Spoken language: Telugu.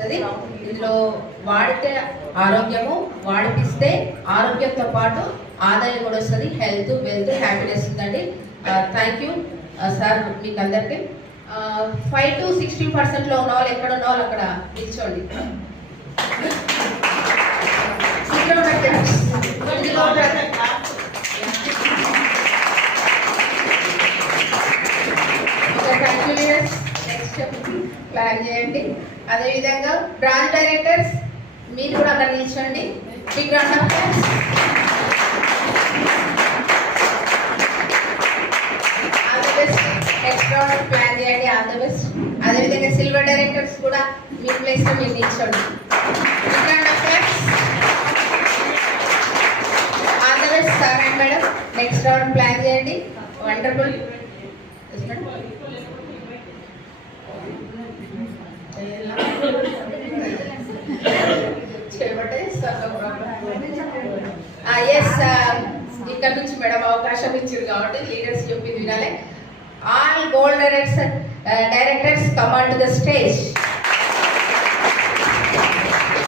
ఇందులో వాడితే ఆరోగ్యము, వాడిపిస్తే ఆరోగ్యంతో పాటు ఆదాయం కూడా వస్తుంది. హెల్త్, వెల్త్, హ్యాపీనెస్ ఉందండి. థ్యాంక్ యూ సార్ మీకు అందరికీ. 5 to 60% ఉన్న వాళ్ళు ఎక్కడ ఉన్న వాళ్ళు అక్కడ నిల్చోండి. ప్లాన్ చేయండి. అదేవిధంగా బ్రాంచ్ డైరెక్టర్స్ మీరు కూడా అక్కడ నిల్చోండి. Big round of applause. All the best. Next round plan చేయండి. ఆల్ ది బెస్ట్. అదేవిధంగా సిల్వర్ డైరెక్టర్స్ కూడా మీ ప్లేస్ లో మీరు నిల్చోండి. Big round of applause. All the best sir and madam. Next round plan చేయండి. వండర్ఫుల్. ఇక్కడ నుంచి మేడం అవకాశం ఇచ్చారు కాబట్టి లీడర్స్ చెప్పింది వినాలి. All gold directors come on to the stage.